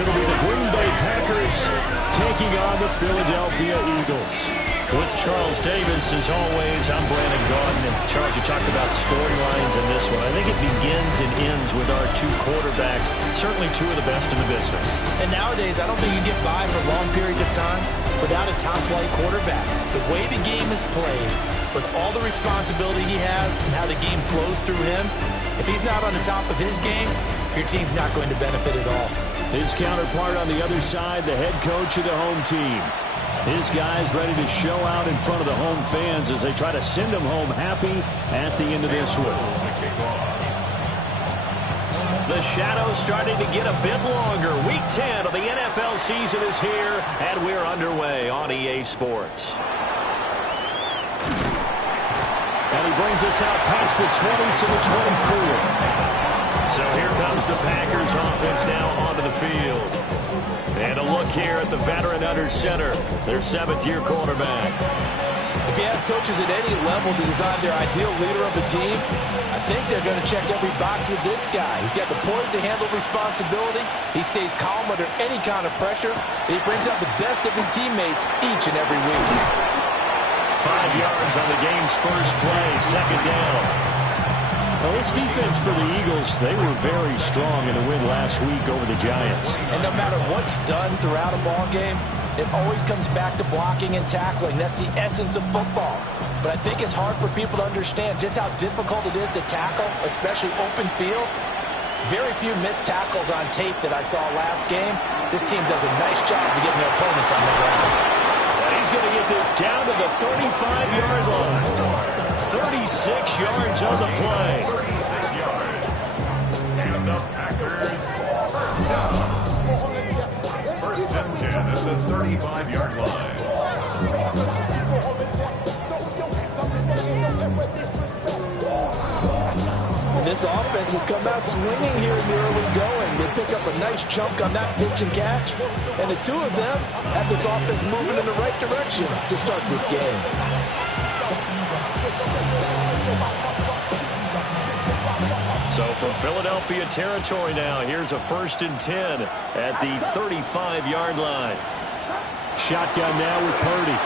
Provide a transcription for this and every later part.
it'll be the Green Bay Packers taking on the Philadelphia Eagles. With Charles Davis, as always, I'm Brandon Gaudin. And Charles, you talked about storylines in this one. I think it begins and ends with our two quarterbacks, certainly two of the best in the business. And nowadays, I don't think you get by for long periods of time without a top-flight quarterback. The way the game is played, with all the responsibility he has and how the game flows through him, if he's not on the top of his game, your team's not going to benefit at all. His counterpart on the other side, the head coach of the home team. His guys ready to show out in front of the home fans as they try to send them home happy at the end of this one. The shadow's starting to get a bit longer. Week 10 of the NFL season is here, and we're underway on EA Sports. And he brings us out past the 20 to the 24. So here comes the Packers offense now onto the field. And a look here at the veteran under center, their seventh-year quarterback. If you ask coaches at any level to design their ideal leader of the team, I think they're going to check every box with this guy. He's got the poise to handle responsibility. He stays calm under any kind of pressure. And he brings out the best of his teammates each and every week. 5 yards on the game's first play, second down. Well, this defense for the Eagles, they were very strong in the win last week over the Giants. And no matter what's done throughout a ball game, it always comes back to blocking and tackling. That's the essence of football. But I think it's hard for people to understand just how difficult it is to tackle, especially open field. Very few missed tackles on tape that I saw last game. This team does a nice job of getting their opponents on the ground. He's going to get this down to the 35-yard line. 36 yards on the play. 36 yards. And the Packers first down. First and 10 at the 35-yard line. And this offense has come out swinging here in the early going. They pick up a nice chunk on that pitch and catch. And the two of them have this offense moving in the right direction to start this game. So from Philadelphia territory now, here's a first and 10 at the 35-yard line. Shotgun now with Purdy.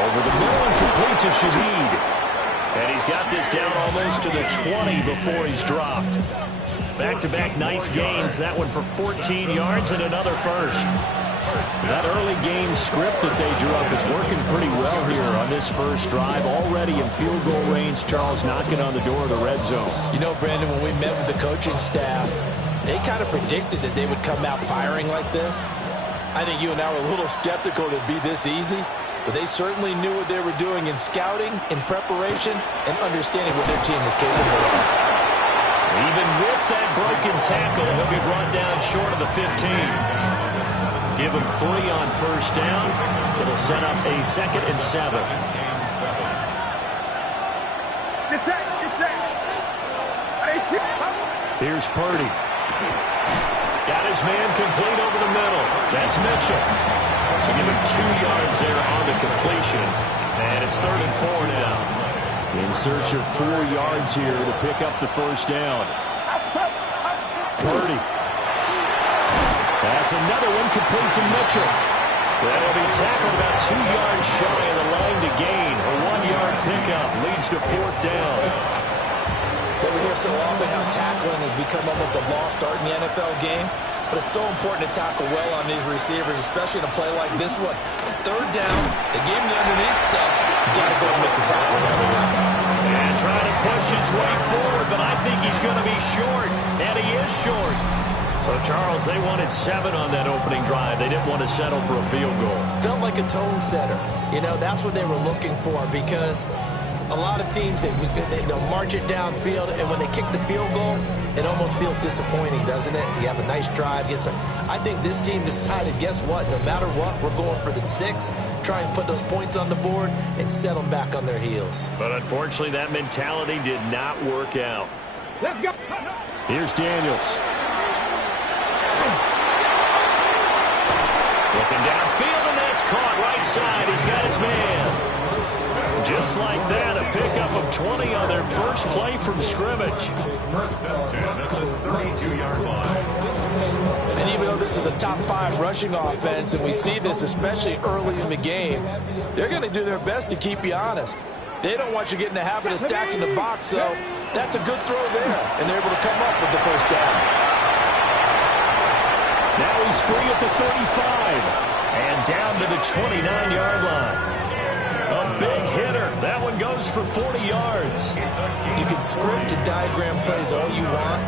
Over the middle and complete to Shaheed. And he's got this down almost to the 20 before he's dropped. Back-to-back nice gains. That one for 14 yards and another first. That early game script that they drew up is working pretty well here on this first drive. Already in field goal range, Charles knocking on the door of the red zone. You know, Brandon, when we met with the coaching staff, they kind of predicted that they would come out firing like this. I think you and I were a little skeptical that it'd be this easy. But they certainly knew what they were doing in scouting, in preparation, and understanding what their team was capable of. Even with that broken tackle, he'll be brought down short of the 15. Give him 3 on first down. It'll set up a 2nd and 7. Here's Purdy. Got his man complete over the middle. That's Mitchell. So give him 2 yards there on the completion. And it's 3rd and 4 now. In search of 4 yards here to pick up the first down. Purdy. That's another one complete to Mitchell. That'll be tackled about 2 yards shy of the line to gain. A 1-yard pickup leads to 4th down. Well, we hear so often how tackling has become almost a lost art in the NFL game. But it's so important to tackle well on these receivers, especially in a play like this one. 3rd down, they gave him the underneath stuff. You got to go and make the tackle right away. And trying to push his way forward, but I think he's going to be short. And he is short. So, Charles, they wanted 7 on that opening drive. They didn't want to settle for a field goal. Felt like a tone setter. You know, that's what they were looking for because a lot of teams, they'll march it downfield, and when they kick the field goal, it almost feels disappointing, doesn't it? You have a nice drive. I think this team decided, guess what? No matter what, we're going for the 6, try and put those points on the board and set them back on their heels. But unfortunately, that mentality did not work out. Let's go. Here's Daniels. Looking downfield, and that's caught right side. He's got his man. Just like that, a pickup of 20 on their first play from scrimmage. First and 10 at the 32-yard line. And even though this is a top 5 rushing offense, and we see this especially early in the game. They're going to do their best to keep you honest. They don't want you getting the habit of stacking the box, so that's a good throw there, and they're able to come up with the first down. Now he's free at the 35. And down to the 29-yard line. A big hitter. That one goes for 40 yards. You can script and diagram plays all you want,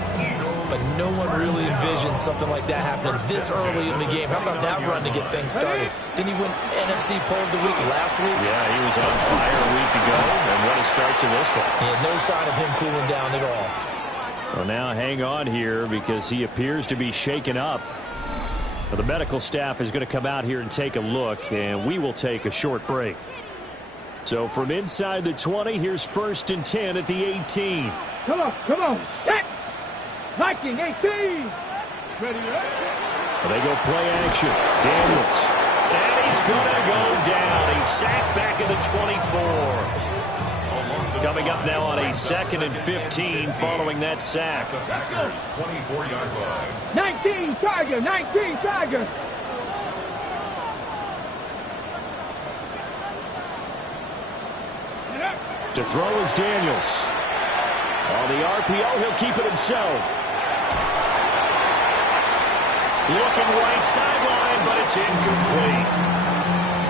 but no one really envisions something like that happening this early in the game. How about that run to get things started? Didn't he win NFC Player of the Week last week? Yeah, he was on fire a week ago, and what a start to this one. He had no sign of him cooling down at all. Well, now hang on here because he appears to be shaken up. Well, the medical staff is going to come out here and take a look, and we will take a short break. So from inside the 20, here's 1st and 10 at the 18. Come on, set! Viking 18! Ready, Well, they go play action. Daniels. And he's going to go down. He's sacked back at the 24. Coming up now on a 2nd and 15 following that sack. The Packers 24-yard line. 19 Tiger, 19 Tiger! To throw is Daniels. On the RPO, he'll keep it himself. Looking right sideline, but it's incomplete.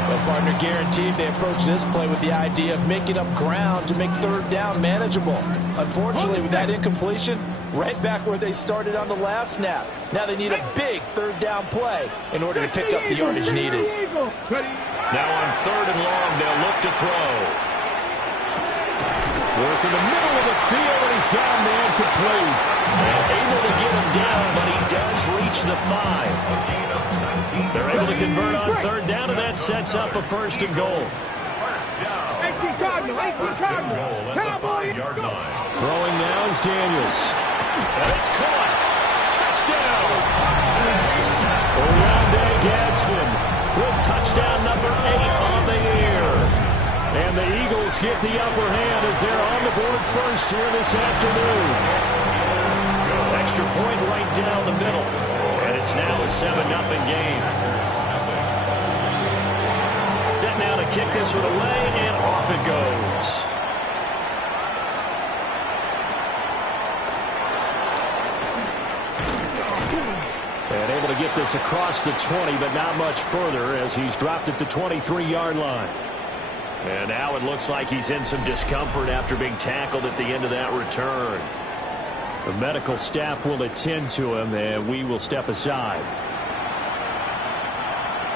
Well, partner, guaranteed they approach this play with the idea of making up ground to make 3rd down manageable. Unfortunately, with that incompletion, right back where they started on the last snap. Now they need a big 3rd down play in order to pick up the yardage needed. Now on 3rd and long, they'll look to throw. Work in the middle of the field, and he's got a man complete. And able to get him down, but he does reach the 5. They're able to convert on 3rd down, and that sets up a 1st and goal. 18 Cardinal, 18 Cardinal! Cowboy! Throwing now is Daniels. And it's caught. Touchdown! Orlando Gadsden with touchdown number 8 on the year. And the Eagles get the upper hand as they're on the board first here this afternoon. Extra point right down the middle. And it's now a 7-0 game. Set now to kick this one away, and off it goes. And able to get this across the 20, but not much further as he's dropped at the 23-yard line. And now it looks like he's in some discomfort after being tackled at the end of that return. The medical staff will attend to him, and we will step aside.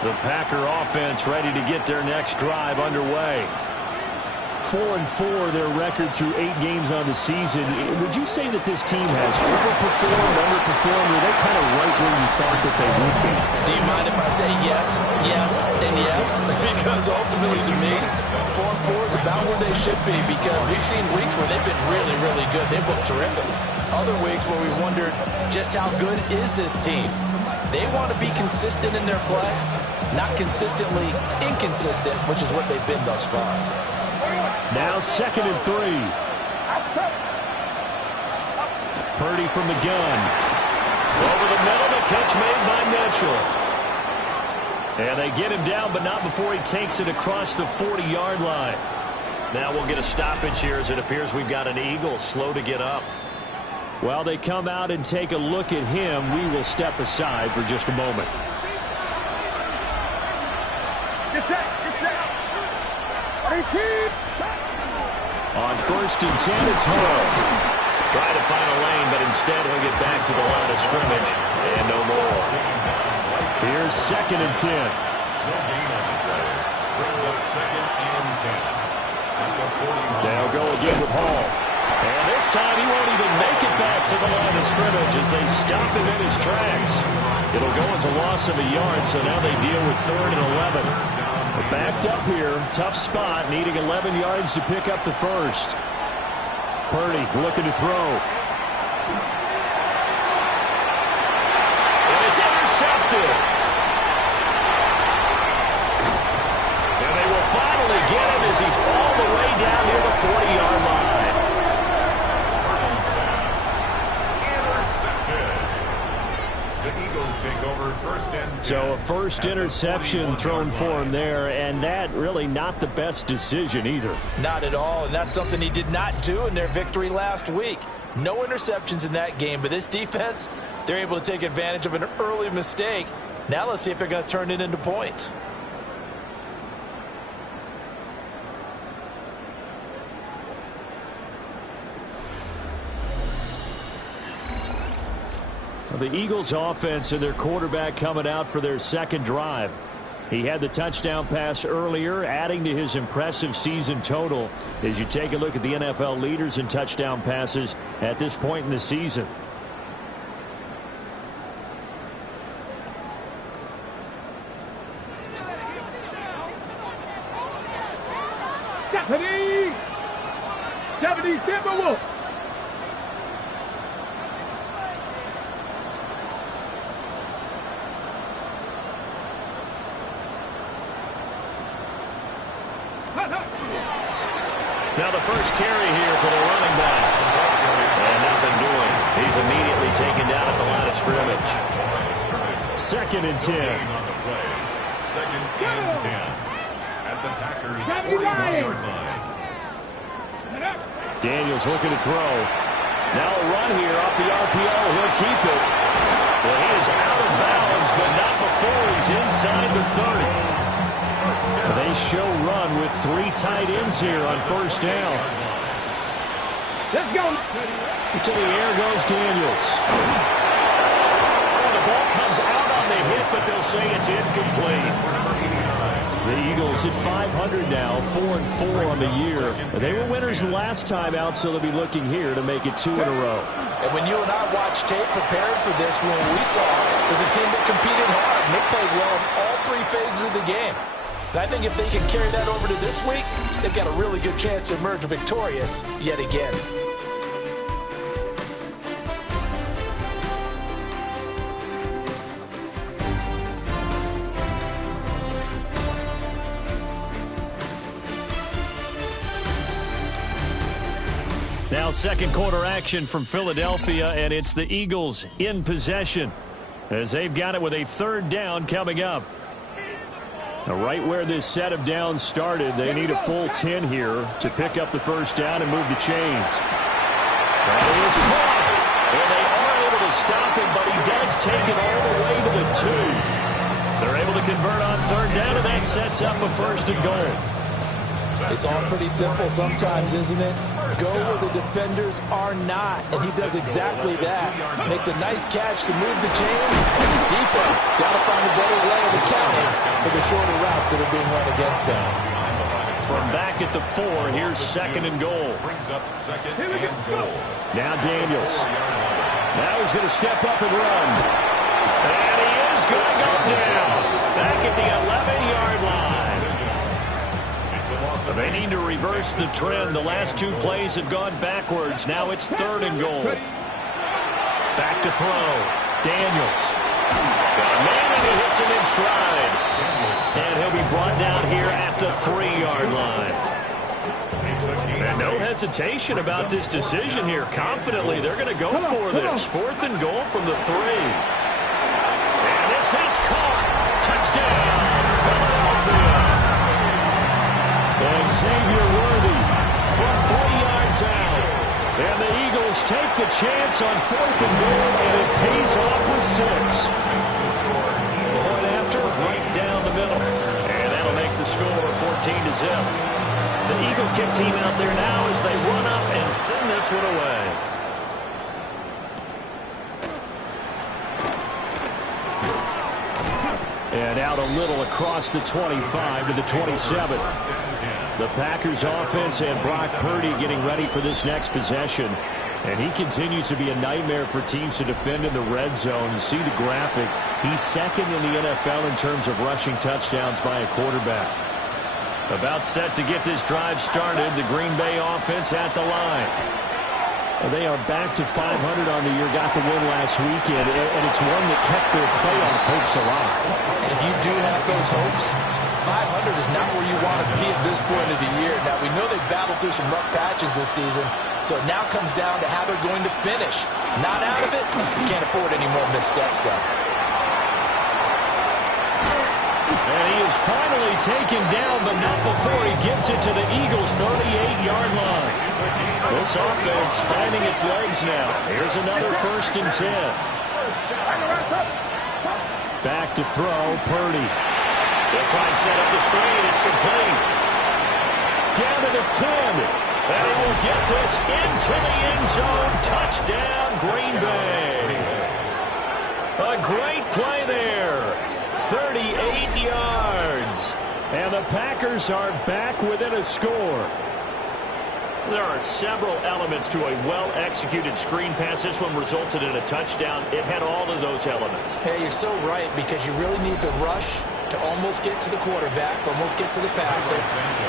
The Packer offense ready to get their next drive underway. 4-4 their record through 8 games on the season. Would you say that this team has overperformed, underperformed, or are they kind of right where you thought that they would be? Do you mind if I say yes, yes, and yes? Because ultimately to me, 4-4 is about where they should be, because we've seen weeks where they've been really, really good. They've looked terrific. Other weeks where we wondered just how good is this team. They want to be consistent in their play, not consistently inconsistent, which is what they've been thus far. Now 2nd and 3. Purdy from the gun. Over the middle, the catch made by Mitchell. And they get him down, but not before he takes it across the 40-yard line. Now we'll get a stoppage here as it appears we've got an Eagle slow to get up. While they come out and take a look at him, we will step aside for just a moment. Get set, get set! 18! On 1st and 10, it's Hall. Try to find a lane, but instead he'll get back to the line of scrimmage and no more. Here's 2nd and 10. They'll go again with Hall. And this time he won't even make it back to the line of scrimmage as they stop him in his tracks. It'll go as a loss of a yard, so now they deal with 3rd and 11. We're backed up here, tough spot, needing 11 yards to pick up the first. Purdy looking to throw. And it's intercepted. And they will finally get him as he's all the way down near the 40-yard line. The Eagles take over first and 10. So a first interception thrown for him there, and that really not the best decision either. Not at all, and that's something he did not do in their victory last week. No interceptions in that game, but this defense, they're able to take advantage of an early mistake. Now let's see if they're going to turn it into points. The Eagles offense and their quarterback coming out for their second drive. He had the touchdown pass earlier, adding to his impressive season total as you take a look at the NFL leaders in touchdown passes at this point in the season. Stephanie Timberwolf. Now the first carry here for the running back. And nothing doing. He's immediately taken down at the line of scrimmage. Second and 10. Second and 10. At the Packers' 41-yard line. Daniels looking to throw. Now a run here off the RPO. He'll keep it. Well, he is out of bounds, but not before he's inside the 30. They show run with 3 tight ends here on first down. Let's go. To the air goes Daniels. Oh, the ball comes out on the hit, but they'll say it's incomplete. The Eagles at 500 now, 4-4 on the year. They were winners the last time out, so they'll be looking here to make it 2 in a row. And when you and I watched tape preparing for this, what we saw was a team that competed hard, and they played well in all 3 phases of the game. And I think if they can carry that over to this week, they've got a really good chance to emerge victorious yet again. Now second quarter action from Philadelphia, and it's the Eagles in possession as they've got it with a third down coming up. Now right where this set of downs started, they need a full 10 here to pick up the first down and move the chains. That is caught. And they are able to stop him, but he does take it all the way to the 2. They're able to convert on third down, and that sets up a first and goal. It's all pretty simple sometimes, isn't it? Go where the defenders are not, and he does exactly that. Makes a nice catch to move the chains. Defense got to find a better way of accounting for the shorter routes that are being run against them. From back at the 4, here's second and goal. Brings up second and goal. Now Daniels. Now he's going to step up and run. And he is going to go down. Back at the 11-yard line. They need to reverse the trend. The last 2 plays have gone backwards. Now it's third and goal. Back to throw. Daniels. Got a man, and he hits him in stride. And he'll be brought down here at the 3-yard line. And no hesitation about this decision here. Confidently, they're going to go for this. Fourth and goal from the 3. And this is caught. Touchdown, Philadelphia. And Xavier Worthy from 3 yards out. And the Eagles take the chance on fourth and goal, and it pays off with 6. Point after, right down the middle. And that'll make the score 14-0. The Eagle kick team out there now as they run up and send this one away. And out a little across the 25 to the 27. The Packers offense and Brock Purdy getting ready for this next possession. And he continues to be a nightmare for teams to defend in the red zone. You see the graphic. He's second in the NFL in terms of rushing touchdowns by a quarterback. About set to get this drive started. The Green Bay offense at the line. They are back to 500 on the year, got the win last weekend, and it's one that kept their playoff hopes alive. And if you do have those hopes, 500 is not where you want to be at this point of the year. Now, we know they've battled through some rough patches this season, so it now comes down to how they're going to finish. Not out of it. Can't afford any more missteps, though. And he is finally taken down, but not before he gets it to the Eagles' 38-yard line. This offense finding its legs now. Here's another 1st and 10. Back to throw, Purdy. They'll try and set up the screen. It's complete. Down to the 10. And he will get this into the end zone. Touchdown, Green Bay. A great play there. 38 yards. And the Packers are back within a score. There are several elements to a well-executed screen pass. This one resulted in a touchdown. It had all of those elements. Hey, you're so right, because you really need the rush to almost get to the quarterback, almost get to the passer.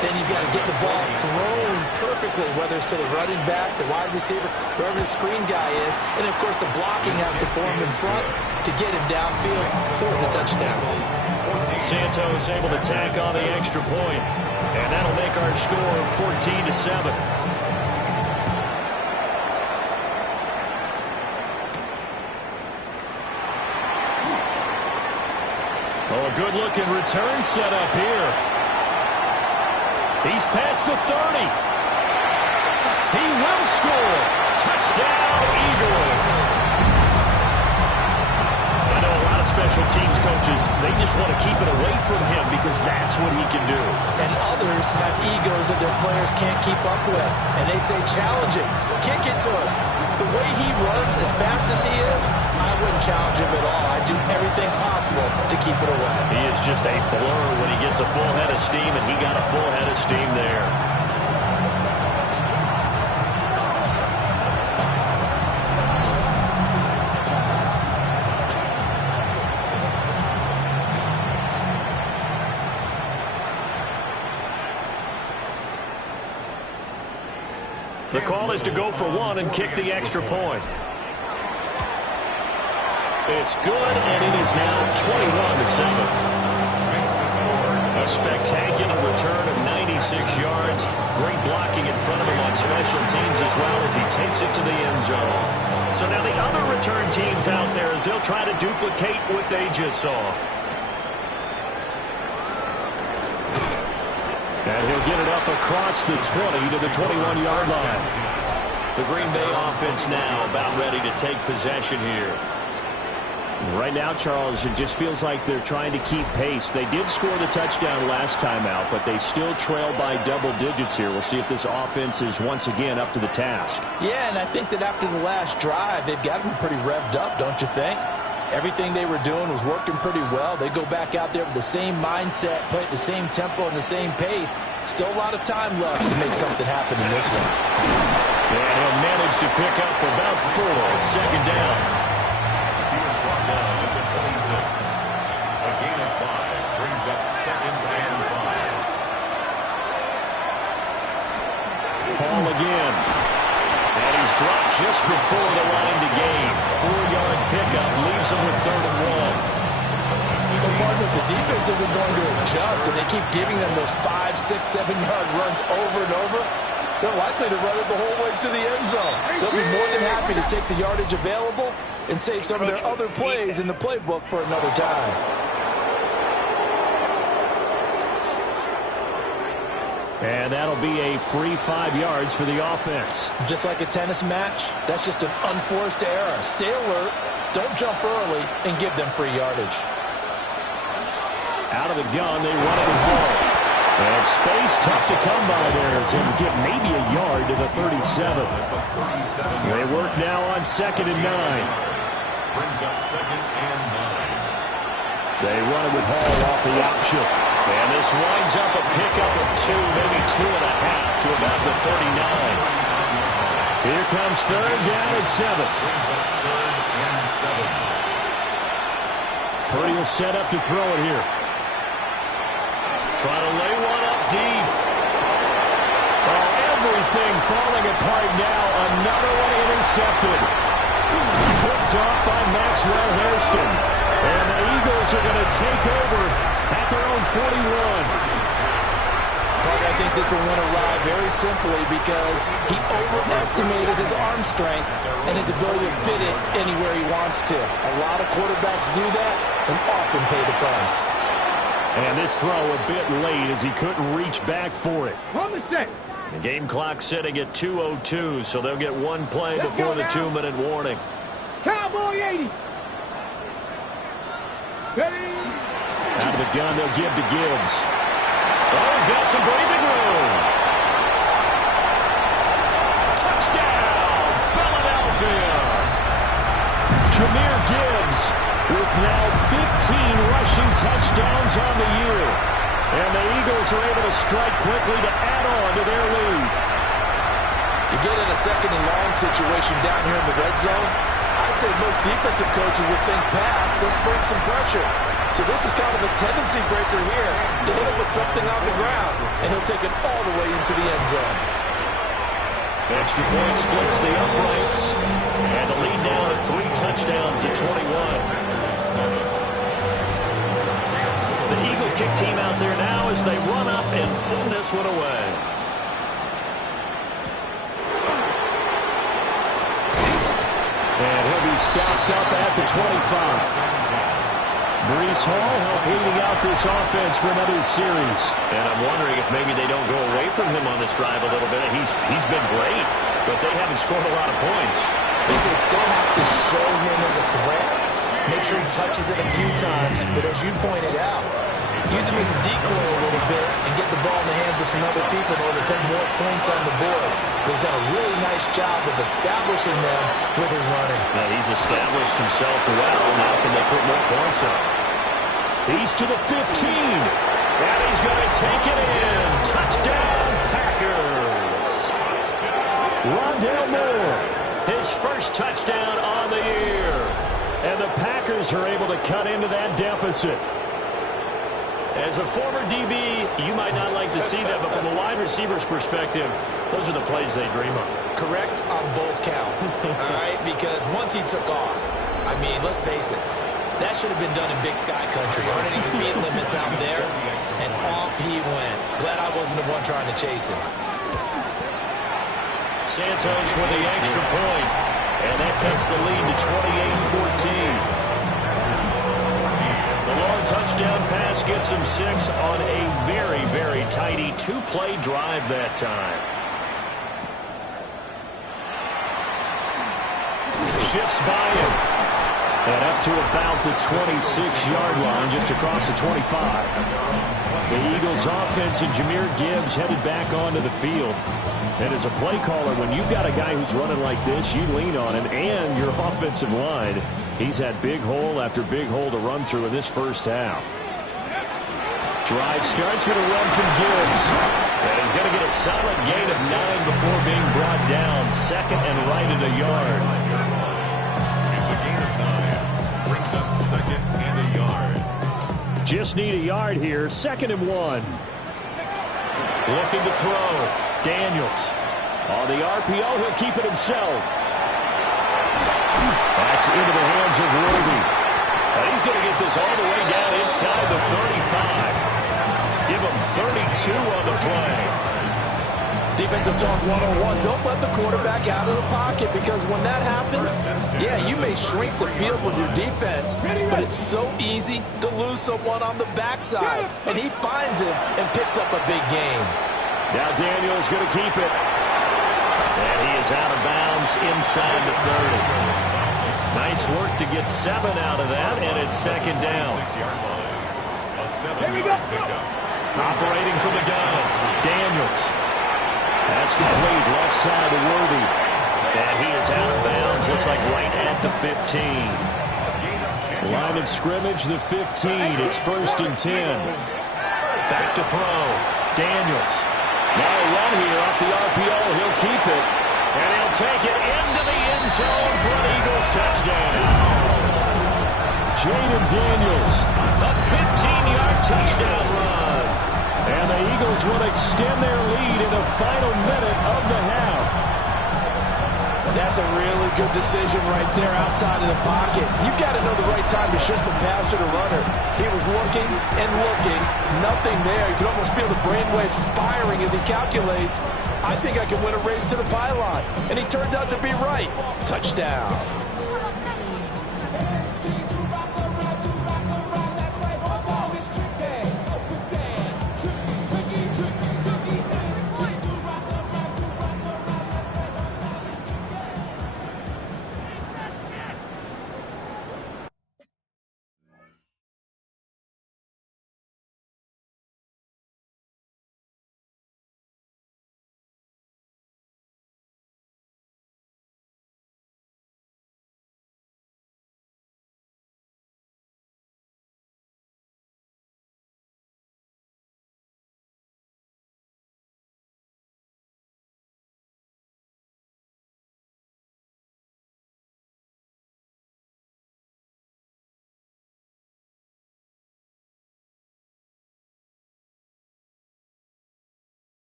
Then you've got to get the ball thrown perfectly, whether it's to the running back, the wide receiver, whoever the screen guy is. And, of course, the blocking has to form in front to get him downfield for the touchdown. Santos able to tack on the extra point, and that'll make our score 14-7. Oh, a good-looking return set up here. He's past the 30. He will score. Touchdown, Eagles. I know a lot of special teams coaches, they just want to keep it away from him because that's what he can do. And others have egos that their players can't keep up with. And they say, challenge him, kick it to him. The way he runs, as fast as he is, I wouldn't challenge him at all. I'd do everything possible to keep it away. He is just a blur when he gets a full head of steam, and he got a full head of steam there. The call is to go for one and kick the extra point. It's good, and it is now 21-7. A spectacular return of 96 yards. Great blocking in front of him on special teams as well as he takes it to the end zone. So now the other return teams out there, as they'll try to duplicate what they just saw. And he'll get it up across the 20 to the 21-yard line. The Green Bay offense now about ready to take possession here. Right now, Charles, it just feels like they're trying to keep pace. They did score the touchdown last time out, but they still trail by double digits here. We'll see if this offense is once again up to the task. Yeah, and I think that after the last drive, they've got to be pretty revved up, don't you think? Everything they were doing was working pretty well. They go back out there with the same mindset, play at the same tempo and the same pace. Still a lot of time left to make something happen in this one. Yeah, he'll manage to pick up about 4 at second down. He is brought down at the 26. A gain of 5 brings up 2nd and 5. Ball again. And he's dropped just before the line to gain. 4-yard pickup leaves him with 3rd and 1. Well, Martin, if the defense isn't going to adjust and they keep giving them those 5, 6, 7-yard runs over and over, they're likely to run it the whole way to the end zone. They'll be more than happy to take the yardage available and save some of their other plays in the playbook for another time. And that'll be a free 5 yards for the offense. Just like a tennis match, that's just an unforced error. Stay alert, don't jump early, and give them free yardage. Out of the gun, they run it with ball. And space tough to come by there as they get maybe a yard to the 37. They work now on 2nd and 9. Brings up 2nd and 9. They run it with Hall off the option. And this winds up a pickup of 2, maybe 2.5 to about the 39. Here comes 3rd down and 7. Brings up 3rd and 7. Purdy will set up to throw it here. Trying to lay one up deep. Oh, everything falling apart now. Another one intercepted. Picked off by Maxwell Hairston. And the Eagles are going to take over at their own 41. I think this will win a ride very simply because he overestimated his arm strength and his ability to fit it anywhere he wants to. A lot of quarterbacks do that and often pay the price. And this throw a bit late as he couldn't reach back for it. Run the set. The game clock sitting at 2:02, so they'll get one play before the 2-minute warning. Cowboy 80. Ready. Out of the gun, they'll give to Gibbs. Oh, he's got some breathing room. Touchdown, Philadelphia. Jahmyr Gibbs with now 15 rushing touchdowns on the year. And the Eagles are able to strike quickly to add on to their lead. You get in a second and long situation down here in the red zone, I'd say most defensive coaches would think pass, let's bring some pressure. So this is kind of a tendency breaker here. You hit him with something on the ground, and he'll take it all the way into the end zone. Extra point splits the uprights. And the lead now to 3 touchdowns at 21. The Eagle kick team out there now as they run up and send this one away. And he'll be stopped up at the 25. Breece Hall helped leading out this offense for another series. And I'm wondering if maybe they don't go away from him on this drive a little bit. He's been great, but they haven't scored a lot of points. They still have to show him as a threat. Make sure he touches it a few times. But as you pointed out, use him as a decoy a little bit and get the ball in the hands of some other people in order to put more points on the board. But he's done a really nice job of establishing them with his running. Now he's established himself well. Now can they put more points up? He's to the 15. And he's going to take it in. Touchdown, Packers. Rondale Moore. His first touchdown on the year. And the Packers are able to cut into that deficit. As a former DB, you might not like to see that, but from a wide receiver's perspective, those are the plays they dream of. Correct on both counts, all right? Because once he took off, I mean, let's face it, that should have been done in Big Sky country. Aren't any speed limits out there? And off he went. Glad I wasn't the one trying to chase him. Santos with the extra point, and that cuts the lead to 28-14. The long touchdown pass gets him 6 on a very, very tidy 2-play drive that time. Shifts by him. And up to about the 26-yard line, just across the 25. The Eagles offense and Jahmyr Gibbs headed back onto the field. And as a play caller, when you've got a guy who's running like this, you lean on him and your offensive line. He's had big hole after big hole to run through in this first half. Drive starts with a run from Gibbs. And he's going to get a solid gain of 9 before being brought down. Second and right at a yard. It's a gain of 9. Brings up second and a yard. Just need a yard here. 2nd and 1. Looking to throw. Daniels. On the RPO, he'll keep it himself. That's into the hands of Worthy. And he's going to get this all the way down inside the 35. Give him 32 on the play. Defensive talk 101. Don't let the quarterback out of the pocket, because when that happens, yeah, you may shrink the field with your defense, but it's so easy to lose someone on the backside. And he finds him and picks up a big gain. Now Daniels going to keep it. And he is out of bounds inside the 30. Nice work to get 7 out of that, and it's 2nd down. Here we go. Operating from the gun, Daniels. That's complete, left side to Worthy. And he is out of bounds, looks like right at the 15. Line of scrimmage, the 15. It's 1st and 10. Back to throw, Daniels. Now a run here off the RPO. He'll keep it. And he'll take it into the end zone for an Eagles touchdown. Jaden Daniels. A 15-yard touchdown run. And the Eagles will extend their lead in the final minute of the half. That's a really good decision right there outside of the pocket. You've got to know the right time to shift from passer to runner. He was looking and looking, nothing there. You could almost feel the brainwaves firing as he calculates, I think I can win a race to the pylon. And he turns out to be right. Touchdown.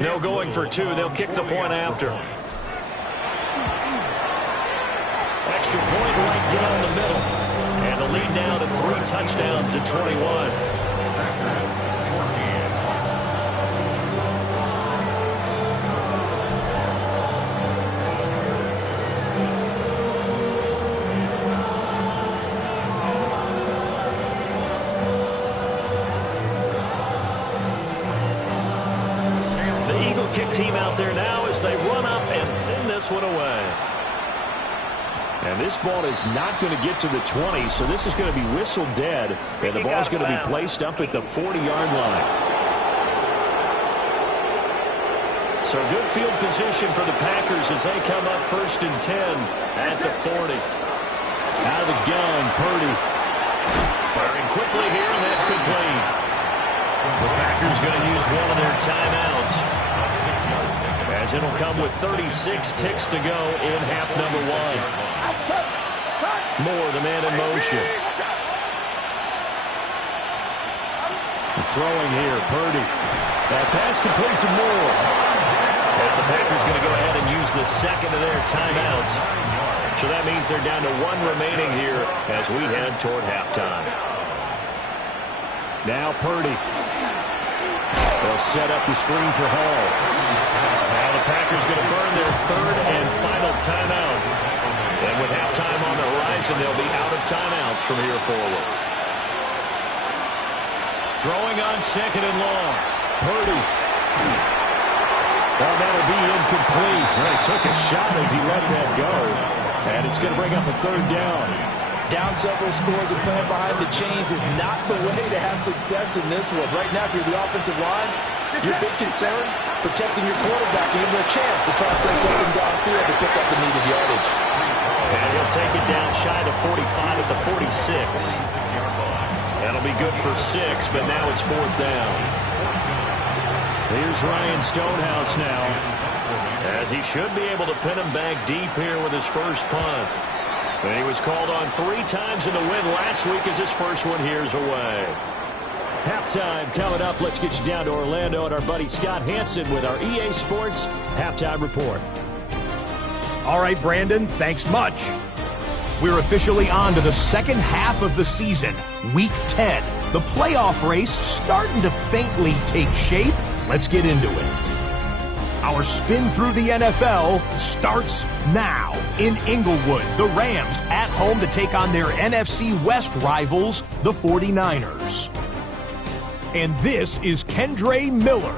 No going for two. They'll kick the point after. Extra point right down the middle. And the lead now to 3 touchdowns at 21. Kick team out there now as they run up and send this one away. And this ball is not going to get to the 20, so this is going to be whistled dead, and the ball's going to be placed up at the 40-yard line. So good field position for the Packers as they come up 1st and 10 at the 40. Out of the gun, Purdy. Firing quickly here, and that's complete. The Packers going to use one of their timeouts, as it'll come with 36 ticks to go in half number 1. Moore, the man in motion. Throwing here, Purdy. That pass complete to Moore. And the Packers going to go ahead and use the second of their timeouts. So that means they're down to 1 remaining here as we head toward halftime. Now Purdy. They'll set up the screen for Hall. Now the Packers going to burn their 3rd and final timeout. And with halftime on the horizon, they'll be out of timeouts from here forward. Throwing on 2nd and long. Purdy. Well, that'll be incomplete. Well, he took a shot as he let that go. And it's going to bring up a 3rd down. Down several scores and playing behind the chains is not the way to have success in this one. Right now, if you're the offensive line, your big concern, protecting your quarterback, giving him a chance to try to throw something downfield to pick up the needed yardage. And he'll take it down shy of 45 at the 46. That'll be good for 6, but now it's 4th down. Here's Ryan Stonehouse now, as he should be able to pin him back deep here with his first punt. And he was called on 3 times in the win last week as his first one here's away. Halftime coming up. Let's get you down to Orlando and our buddy Scott Hansen with our EA Sports Halftime Report. All right, Brandon, thanks much. We're officially on to the second half of the season, Week 10. The playoff race starting to faintly take shape. Let's get into it. Our spin through the NFL starts now. In Inglewood, the Rams at home to take on their NFC West rivals, the 49ers. And this is Kendre Miller.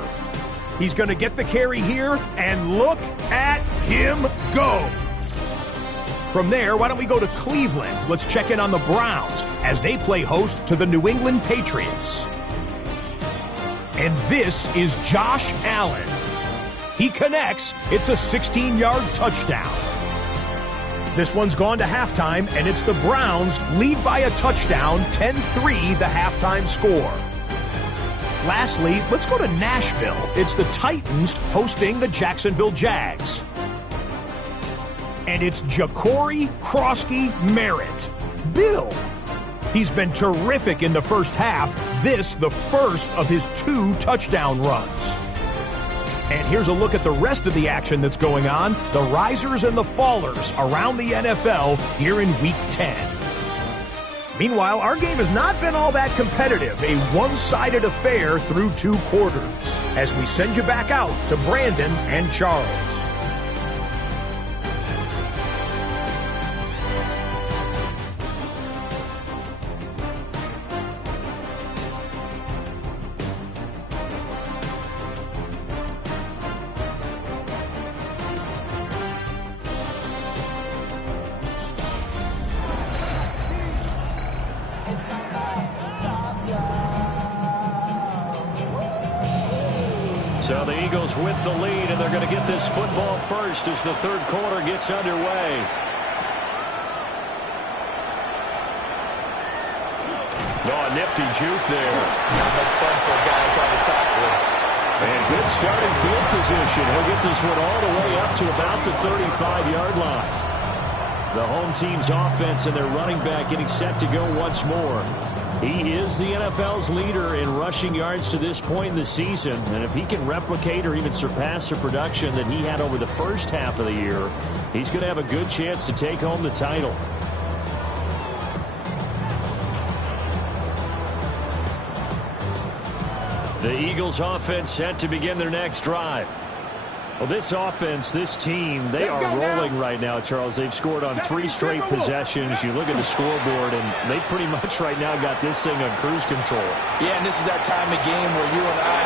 He's going to get the carry here, and look at him go. From there, why don't we go to Cleveland? Let's check in on the Browns as they play host to the New England Patriots. And this is Josh Allen. He connects. It's a 16-yard touchdown. This one's gone to halftime, and it's the Browns lead by a touchdown, 10-3 the halftime score. Lastly, let's go to Nashville. It's the Titans hosting the Jacksonville Jags. And it's Ja'Cory Krosky-Merritt. Bill. He's been terrific in the first half. This, the first of his 2 touchdown runs. And here's a look at the rest of the action that's going on. The risers and the fallers around the NFL here in Week 10. Meanwhile, our game has not been all that competitive. A one-sided affair through 2 quarters. As we send you back out to Brandon and Charles. So the Eagles with the lead, and they're going to get this football first as the 3rd quarter gets underway. Oh, a nifty juke there. Not much fun for a guy trying to tackle him. And good starting field position. He'll get this one all the way up to about the 35-yard line. The home team's offense and their running back getting set to go once more. He is the NFL's leader in rushing yards to this point in the season. And if he can replicate or even surpass the production that he had over the first half of the year, he's going to have a good chance to take home the title. The Eagles offense set to begin their next drive. Well, this offense, this team, they are rolling right now, Charles. They've scored on 3 straight possessions. You look at the scoreboard, and they pretty much right now got this thing on cruise control. Yeah, and this is that time of game where you and I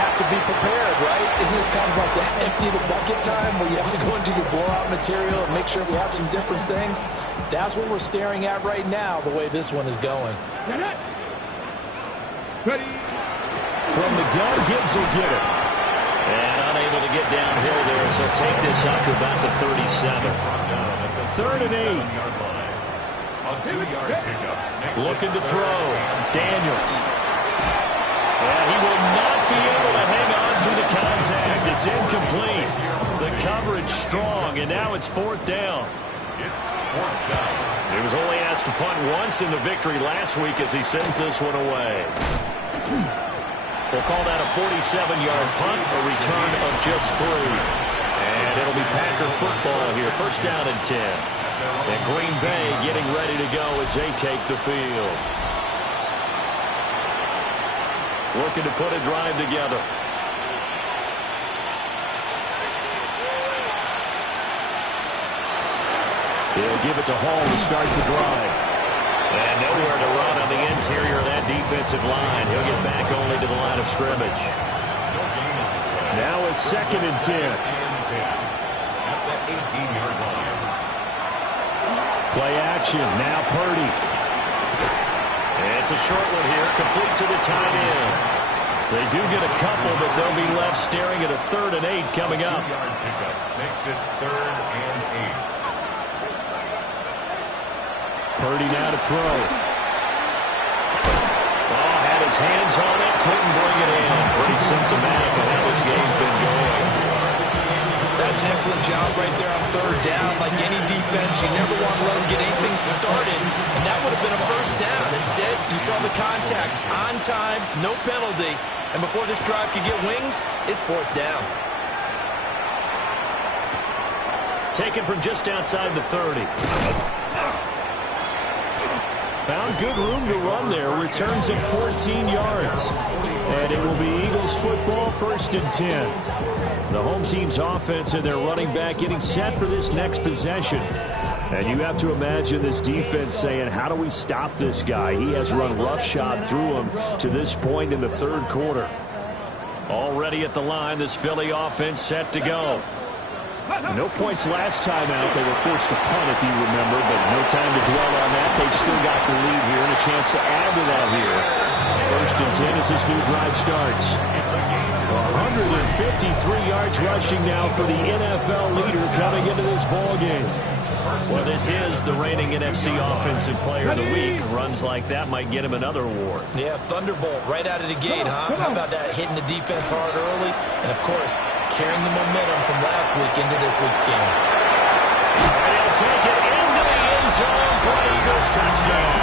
have to be prepared, right? Isn't this kind of like that empty the bucket time where you have to go into your blowout material and make sure we have some different things? That's what we're staring at right now, the way this one is going. Ready. From the gun, Gibbs will get it. And unable to get downhill there, so take this up to about the 37. 3rd and 8. A 2-yard pickup. Looking to throw. Daniels. And he will not be able to hang on to the contact. It's incomplete. The coverage strong, and now it's 4th down. It's 4th down. He was only asked to punt once in the victory last week as he sends this one away. We'll call that a 47-yard punt, a return of just 3. And it'll be Packer football here. 1st down and 10. And Green Bay getting ready to go as they take the field. Looking to put a drive together. He'll give it to Hall to start the drive. And nowhere to run on the interior of that defensive line. He'll get back only to the line of scrimmage. Now it's 2nd and 10. At the 18-yard line. Play action. Now Purdy. It's a short one here, complete to the tight end. They do get a couple, but they'll be left staring at a 3rd and 8 coming up. 2-yard pickup makes it 3rd and 8. Purdy now to throw. Oh, had his hands on it, couldn't bring it in. Pretty symptomatic of how this game's been going. That's an excellent job right there on 3rd down. Like any defense, you never want to let them get anything started, and that would have been a 1st down. Instead, you saw the contact on time, no penalty, and before this drive could get wings, it's 4th down. Taken from just outside the 30. Found good room to run there. Returns of 14 yards. And it will be Eagles football, 1st and 10. The home team's offense and their running back getting set for this next possession. And you have to imagine this defense saying, how do we stop this guy? He has run roughshod through him to this point in the 3rd quarter. Already at the line, this Philly offense set to go. No points last time out. They were forced to punt, if you remember, but no time to dwell on that. They've still got the lead here and a chance to add to that here. 1st and 10 as this new drive starts. 153 yards rushing now for the NFL leader coming into this ball game. Well, this is the reigning NFC Offensive Player of the Week. Runs like that might get him another award. Yeah, Thunderbolt right out of the gate, huh? How about that, hitting the defense hard early, and, of course, carrying the momentum from last week into this week's game. And he'll take it into the end zone for an Eagles touchdown.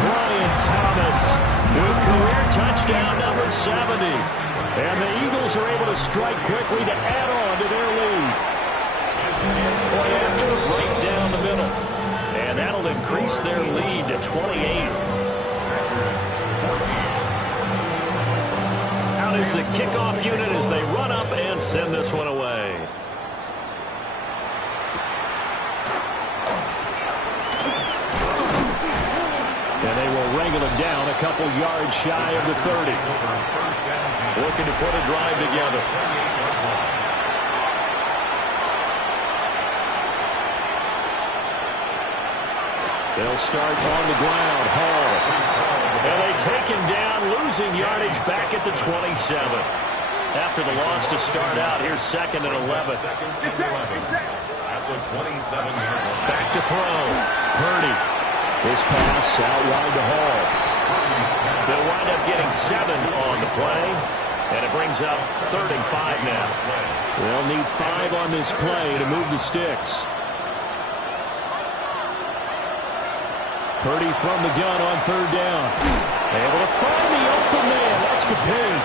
Brian Thomas With career touchdown number 70. and the Eagles are able to strike quickly to add on to their lead. Play after, right down the middle. And that'll increase their lead to 28. Out is the kickoff unit as they run up and send this one away. And they will wrangle him down a couple yards shy of the 30. Looking to put a drive together. They'll start on the ground. Hall. And they take him down, losing yardage back at the 27. After the loss to start out, here's 2nd and 11. At the 27-yard line. Back to throw. Purdy. This pass out wide to Hall. They'll wind up getting 7 on the play. And it brings up 3rd and 5 now. They'll need 5 on this play to move the sticks. Purdy from the gun on third down. Able to find the open man. That's complete.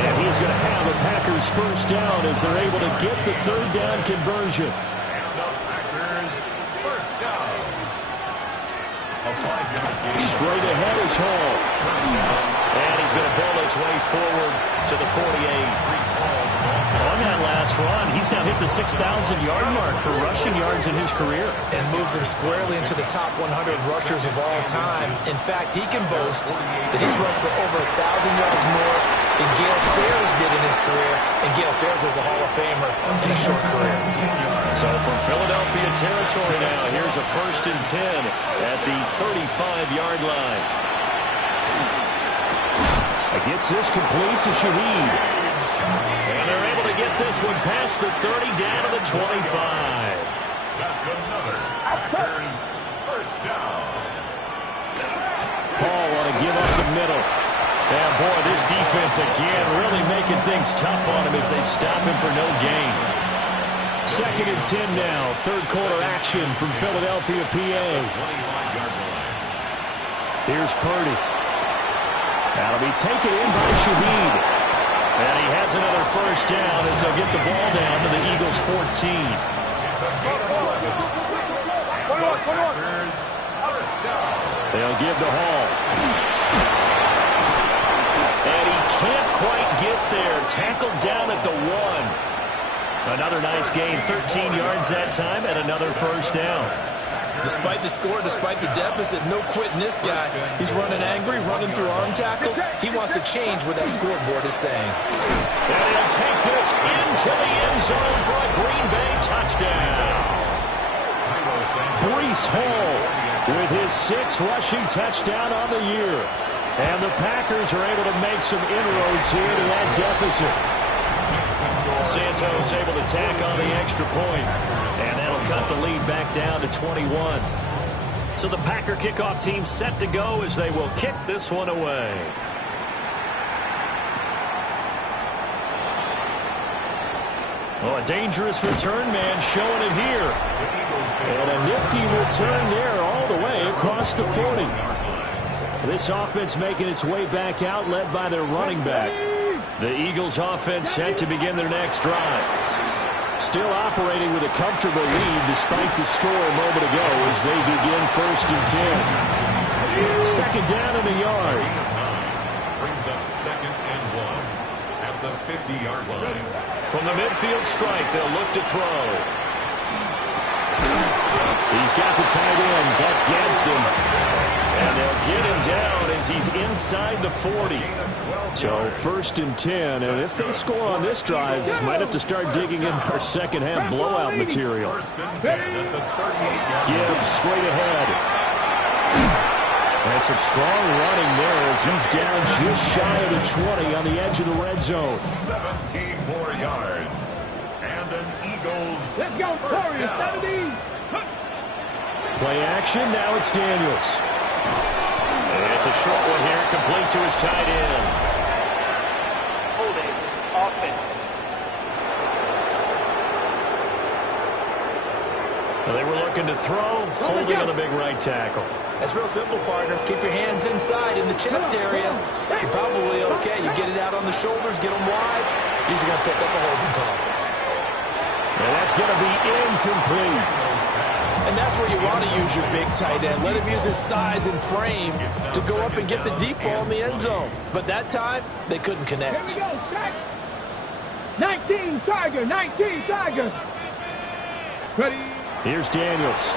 And he's going to have the Packers first down as they're able to get the third down conversion. And the Packers first down. A 5-yard gain. Straight ahead is Hall. And he's going to build his way forward to the 48. On that last run, he's now hit the 6,000-yard mark for rushing yards in his career. And moves him squarely into the top 100 rushers of all time. In fact, he can boast that he's rushed for over 1,000 yards more than Gale Sayers did in his career. And Gale Sayers was a Hall of Famer in a short career. So from Philadelphia territory now, here's a 1st and 10 at the 35-yard line. Gets this complete to Shaheed. And they're able to get this one past the 30 down to the 25. That's another Packers first down. Paul want to give up the middle. And boy, this defense again really making things tough on him as they stop him for no gain. 2nd and 10 now. Third quarter action from Philadelphia, PA. Here's Purdy. That'll be taken in by Shaheed. And he has another first down as they'll get the ball down to the Eagles' 14. They'll give to Hall. And he can't quite get there. Tackled down at the 1. Another nice gain, 13 yards that time, and another first down. Despite the score, despite the deficit, no quitting this guy. He's running angry, running through arm tackles. He wants to change what that scoreboard is saying. And he'll take this into the end zone for a Green Bay touchdown. Breece Hall with his 6th rushing touchdown on the year. And the Packers are able to make some inroads here to that deficit. Santos able to tack on the extra point. And that'll cut the lead back down to 21. So the Packer kickoff team set to go as they will kick this one away. Oh, a dangerous return man showing it here. And a nifty return there all the way across the 40. This offense making its way back out, led by their running back. The Eagles offense set to begin their next drive. Still operating with a comfortable lead despite the score a moment ago as they begin 1st and 10. 2nd down and a yard. Brings up 2nd and 1 at the 50-yard line. From the midfield strike, they'll look to throw. He's got the tight end. That's Gadsden. And they'll get him down as he's inside the 40. So 1st and 10, and if they score on this drive, might have to start digging in our second half blowout material. 1st and 10 at the 38-yard line. Gibbs straight ahead. And some strong running there as he's down just shy of the 20 on the edge of the red zone. 17 more yards. And an Eagles Let's go, first Corey. down. 70. Play action, now it's Daniels. And it's a short one here, complete to his tight end. Holding offense. Well, they were looking to throw, holding on the big right tackle. That's real simple, partner. Keep your hands inside in the chest area. You're probably okay. You get it out on the shoulders, get them wide. Usually going to pick up a holding call. And that's going to be incomplete. And that's where you want to use your big tight end. Let him use his size and frame to go up and get the deep ball in the end zone. But that time, they couldn't connect. Here we go, Jack. 19 Tiger, 19 Tiger. Ready. Here's Daniels.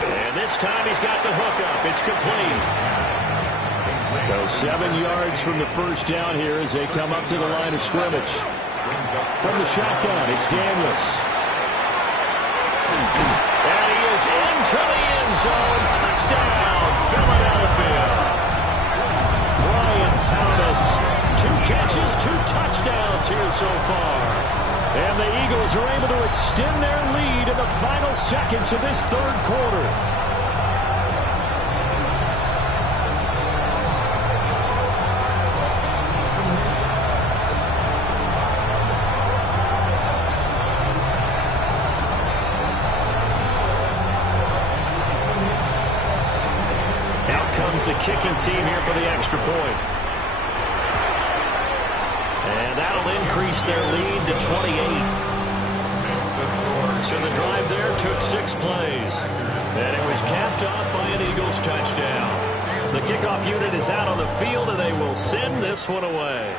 And this time he's got the hook up. It's complete. So 7 yards from the first down here as they come up to the line of scrimmage. From the shotgun, it's Daniels. And he is into the end zone. Touchdown, Philadelphia. Brian Thomas. 2 catches, 2 touchdowns here so far. And the Eagles are able to extend their lead in the final seconds of this third quarter. comes the kicking team here for the extra point. And that'll increase their lead to 28. So the drive there took 6 plays. And it was capped off by an Eagles touchdown. The kickoff unit is out on the field, and they will send this one away.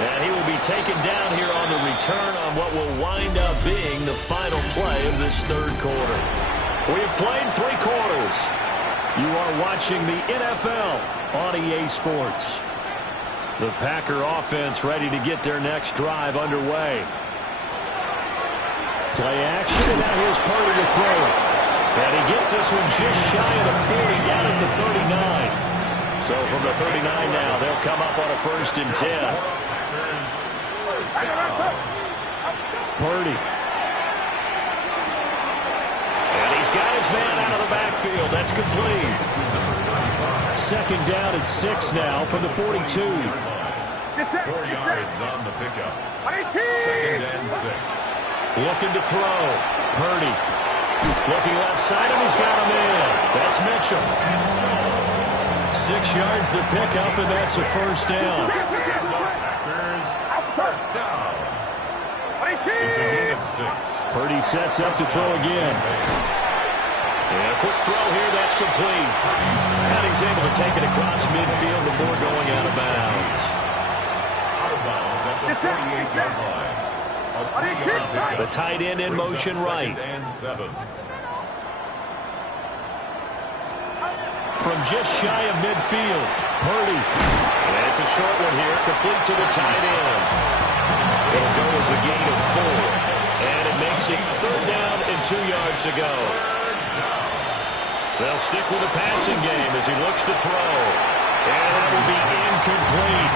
And he will be taken down here on the return on what will wind up being the final play of this third quarter. We have played 3 quarters. You are watching the NFL on EA Sports. The Packer offense ready to get their next drive underway. Play action, and now here's Purdy to throw it. And he gets this one just shy of the 40, down at the 39. So from the 39 now, they'll come up on a 1st and 10. Purdy. And he's got his man out of the backfield. That's complete. 2nd down and 6 now from the 42. 4 yards on the pickup. 2nd and 6. Looking to throw. Purdy. Looking left side, and he's got him in. That's Mitchell. 6 yards the pickup, and that's a 1st down. Packers, 1st down. It's a gain of 6. Purdy sets up to throw again. And a quick throw here, that's complete. And he's able to take it across midfield before going out of bounds. Out of bounds at the 48-yard line. The tight end in motion right. 2nd and 7. From just shy of midfield, Purdy. And it's a short one here, complete to the tight end. It'll go as a gain of 4. And it makes it 3rd down and 2 yards to go. They'll stick with the passing game as he looks to throw. And it will be incomplete.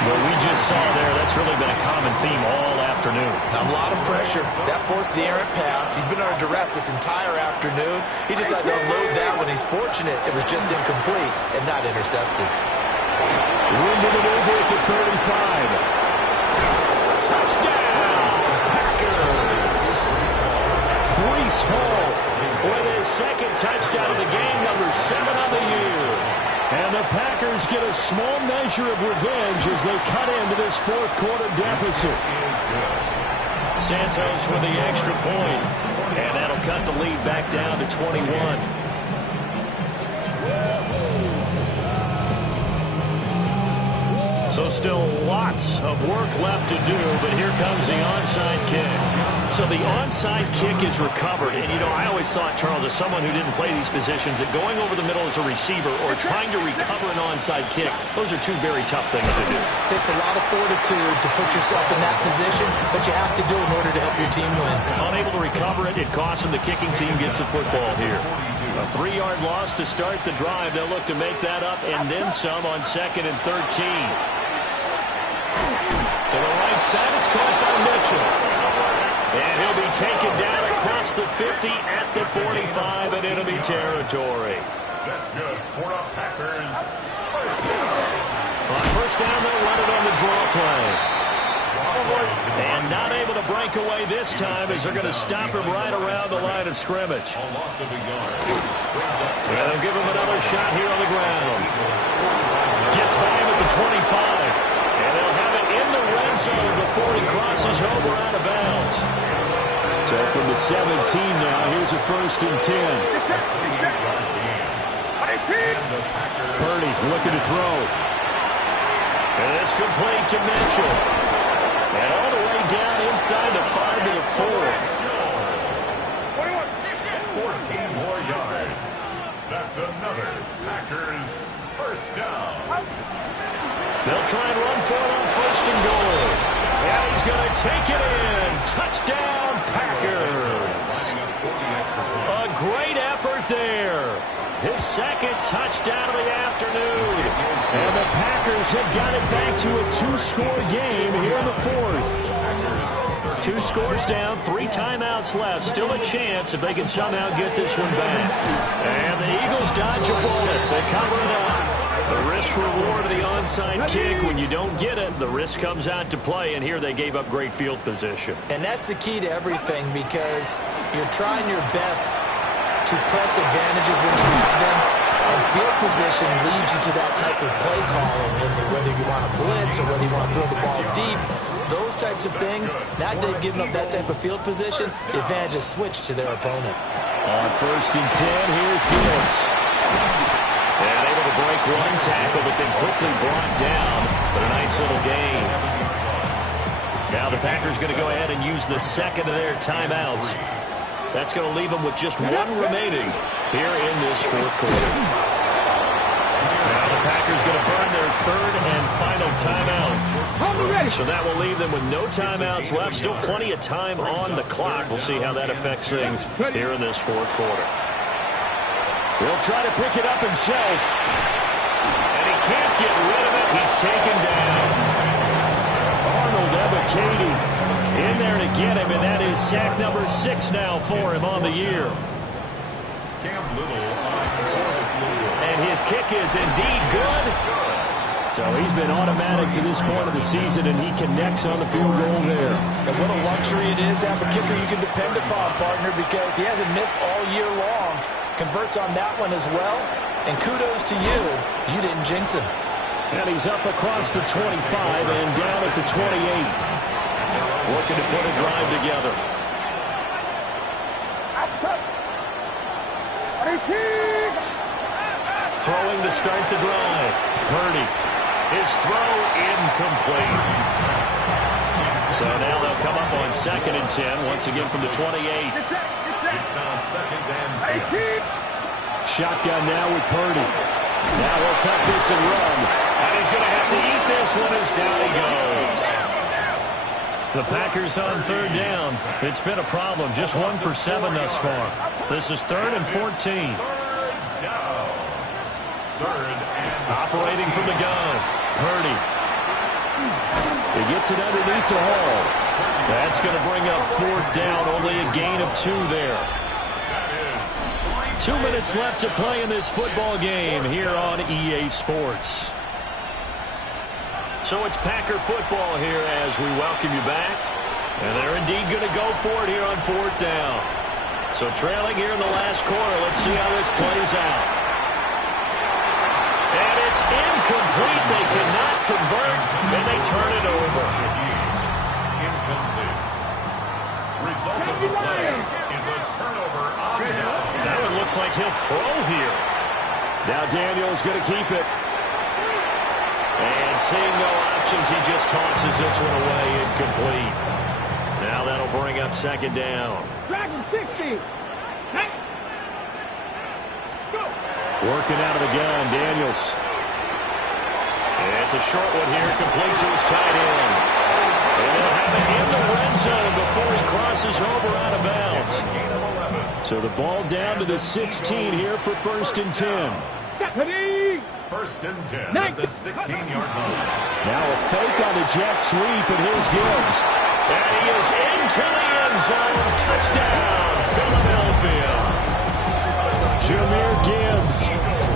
What we just saw there, that's really been a common theme all afternoon. A lot of pressure. That forced the errant pass. He's been under duress this entire afternoon. He just had to unload that when he's fortunate it was just incomplete and not intercepted. Room to maneuver at the 35. Touchdown, Packers! Breece Hall with his 2nd touchdown of the game, number 7 on the year. And the Packers get a small measure of revenge as they cut into this 4th quarter deficit. Santos with the extra point. And that'll cut the lead back down to 21. So still lots of work left to do, but here comes the onside kick. So the onside kick is recovered, and, you know, I always thought, Charles, as someone who didn't play these positions, that going over the middle as a receiver or trying to recover an onside kick, those are 2 very tough things to do. It takes a lot of fortitude to put yourself in that position, but you have to do it in order to help your team win. Unable to recover it, it costs them. The kicking team gets the football here. A 3-yard loss to start the drive. They'll look to make that up and then some on 2nd and 13. To the right side, it's caught by Mitchell. And he'll be taken down across the 50 at the 45 in enemy territory. That's good for the Packers. 1st down. On 1st down, they'll run it on the draw play. And not able to break away this time as they're going to stop him right around the line of scrimmage. A loss of a yard. And they'll give him another shot here on the ground. Gets by him at the 25. And they'll have it in the red zone before he crosses over out of bounds. So from the 17 now, here's a 1st and 10. Purdy looking to throw. And it's complete to Mitchell. And all the way down inside the 5 to the 4. 14 more yards. That's another Packers 1st down. They'll try and run for it on 1st and goal. And he's going to take it in. Touchdown, Packers. A great effort there. His 2nd touchdown of the afternoon. And the Packers have got it back to a 2-score game here in the 4th. 2 scores down, 3 timeouts left. Still a chance if they can somehow get this one back. And the Eagles dodge a bullet. They cover it up. The risk risk reward of the onside kick. When you don't get it, the risk comes out to play, and here they gave up great field position. And that's the key to everything, because you're trying your best to press advantages when you have them, and field position leads you to that type of play calling, and whether you want to blitz or whether you want to throw the ball deep, those types of things. Now they've given up that type of field position, the advantage is switched to their opponent. On 1st and 10, here's Gibbs. And able to break one tackle, but then quickly brought down. But a nice little gain. Now the Packers going to go ahead and use the second of their timeouts. That's going to leave them with just one remaining here in this fourth quarter. Now the Packers going to burn their third and final timeout. So that will leave them with no timeouts left. Still plenty of time on the clock. We'll see how that affects things here in this fourth quarter. He'll try to pick it up himself. And he can't get rid of it. He's taken down. Arnold Ebiketie in there to get him, and that is sack number 6 now for him on the year. And his kick is indeed good. So he's been automatic to this point of the season, and he connects on the field goal there. And what a luxury it is to have a kicker you can depend upon, partner, because he hasn't missed all year long. Converts on that one as well. And kudos to you. You didn't jinx him. And he's up across the 25 and down at the 28. Looking to put a drive together. Throwing to start the drive. Purdy. His throw incomplete. So now they'll come up on 2nd and 10. Once again from the 28. It's now 2nd and 10. Shotgun now with Purdy. Now he'll tuck this and run. And he's going to have to eat this one as down he goes. The Packers on 3rd down. It's been a problem. Just 1 for 7 thus far. This is 3rd and 14. Operating from the gun. Purdy. He gets it underneath to Hall. That's going to bring up 4th down. Only a gain of 2 there. 2 minutes left to play in this football game here on EA Sports. So it's Packer football here as we welcome you back. And they're indeed going to go for it here on 4th down. So trailing here in the last quarter. Let's see how this plays out. And it's incomplete. They cannot convert, and they turn it over. Incomplete. Result of the play is a turnover on down. That one looks like he'll throw here. Now Daniel's going to keep it. And seeing no options, he just tosses this one away, incomplete. Now that'll bring up 2nd down. Dragon 60. Go. Working out of the gun, Daniels. And it's a short one here, complete to his tight end. And they'll have it in the red zone before he crosses over out of bounds. So the ball down to the 16 here for 1st and 10. Stephanie. 1st and 10 at the 16-yard line. Now a fake on the jet sweep, and here's Gibbs. And he is into the end zone. Touchdown, Philadelphia. Jahmyr Gibbs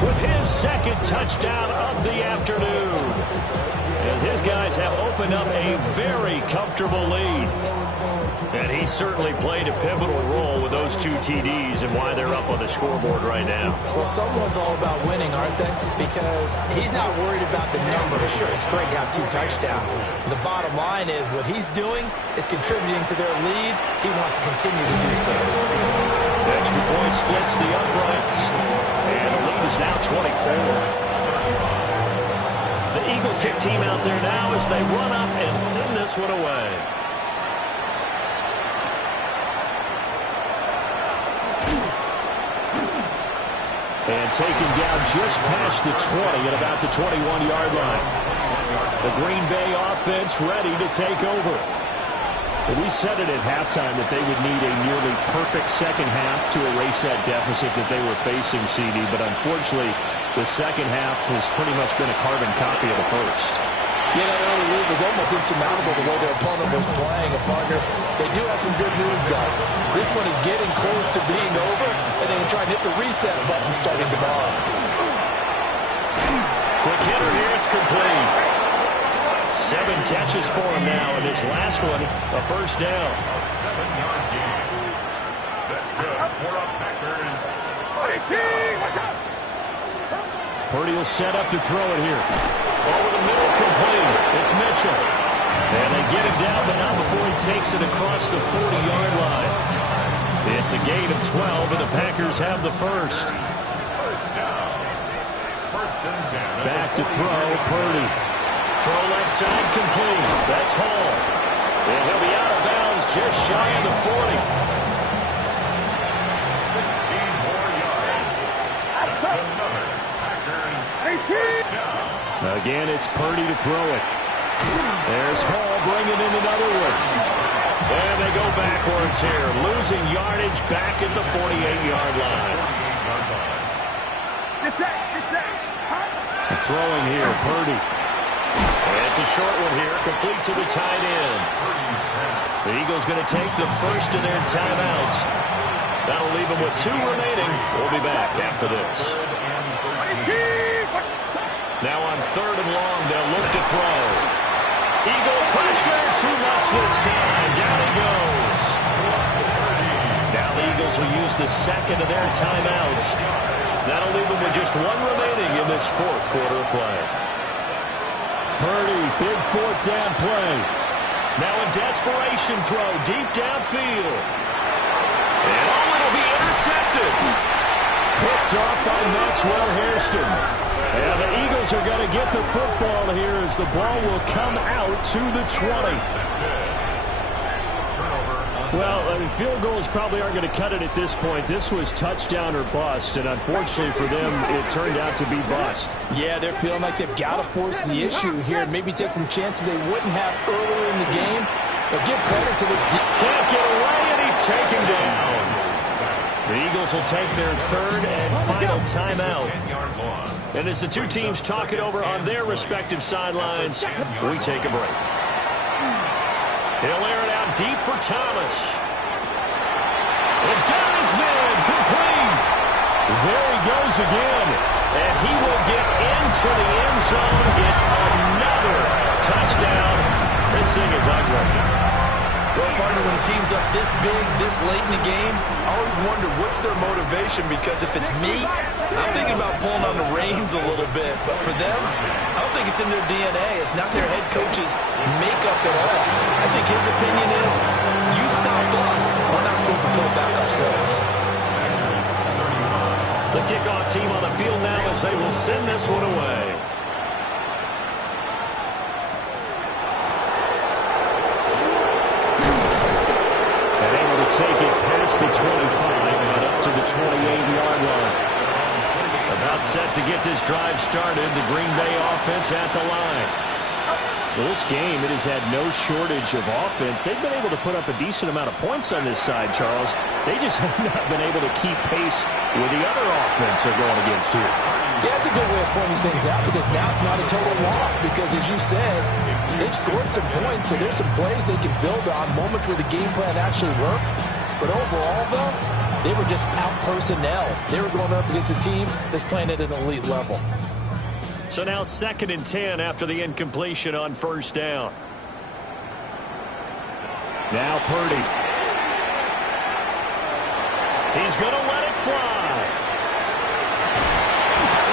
With his 2nd touchdown of the afternoon. As his guys have opened up a very comfortable lead. And he certainly played a pivotal role with those 2 TDs and why they're up on the scoreboard right now. Well, someone's all about winning, aren't they? Because he's not worried about the number. Sure, it's great to have 2 touchdowns. The bottom line is what he's doing is contributing to their lead. He wants to continue to do so. Extra point splits the uprights. And the lead is now 24. The Eagle kick team out there now as they run up and send this one away. and taken down just past the 20 at about the 21-yard line. The Green Bay offense ready to take over. Well, we said it at halftime that they would need a nearly perfect second half to erase that deficit that they were facing, CD, but unfortunately the second half has pretty much been a carbon copy of the first. Yeah, that early lead was almost insurmountable the way their opponent was playing, a partner. They do have some good news, though. This one is getting close to being over, and they can try and hit the reset button starting tomorrow. Quick hitter here. It's complete. 7 catches for him now, and this last one, a first down. A 7-yard gain. That's good for a Packers. Purdy will set up to throw it here. Over the middle, complete. It's Mitchell. And they get him down, but not before he takes it across the 40-yard line. It's a gain of 12, and the Packers have the first. First down. First and 10. Back to throw, Purdy. Throw left side, complete. That's Hall. And he'll be out of bounds just shy of the 40. 16 more yards. That's another Packers first down. Again, it's Purdy to throw it. There's Hall bringing in another one. And they go backwards here, losing yardage back at the 48-yard line. Throwing here, Purdy. It's a short one here, complete to the tight end. The Eagles going to take the first of their timeouts. That'll leave them with 2 remaining. We'll be back after this. Now on 3rd and long, they'll look to throw. Eagle pressure, too much this time. Down he goes. Now the Eagles will use the second of their timeouts. That'll leave them with just 1 remaining in this 4th quarter of play. Purdy, big 4th down play. Now a desperation throw deep downfield. And it'll be intercepted. Picked off by Maxwell Hairston. And the Eagles are going to get the football here as the ball will come out to the 20. Well, I mean, field goals probably aren't going to cut it at this point. This was touchdown or bust, and unfortunately for them, it turned out to be bust. Yeah, they're feeling like they've got to force the issue here. Maybe take some chances they wouldn't have earlier in the game. But give credit to this deep. Can't get away, and he's taken down. The Eagles will take their 3rd and final timeout. And as the 2 teams talk it over on their respective sidelines, we take a break. He'll air it out deep for Thomas. And got his man, complete. There he goes again. And he will get into the end zone. It's another touchdown. This thing is ugly. Well, partner, when a team's up this big, this late in the game, I always wonder what's their motivation, because if it's me, I'm thinking about pulling on the reins a little bit. But for them, I don't think it's in their DNA. It's not their head coach's makeup at all. I think his opinion is, you stop us, we're not supposed to pull back ourselves. The kickoff team on the field now as they will send this one away. Take it past the 25 and up to the 28-yard line. About set to get this drive started. The Green Bay offense at the line. Well, this game, it has had no shortage of offense. They've been able to put up a decent amount of points on this side, Charles. They just have not been able to keep pace with the other offense they're going against here. Yeah, it's a good way of pointing things out, because now it's not a total loss, because as you said, they've scored some points, so there's some plays they can build on, moments where the game plan actually worked. But overall, though, they were just out personnel. They were going up against a team that's playing at an elite level. So now 2nd and 10 after the incompletion on 1st down. Now Purdy. He's going to let it fly.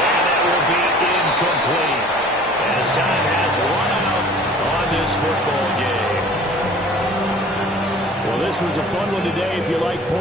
And that will be incomplete. As time has run out on this football game. Well, this was a fun one today if you like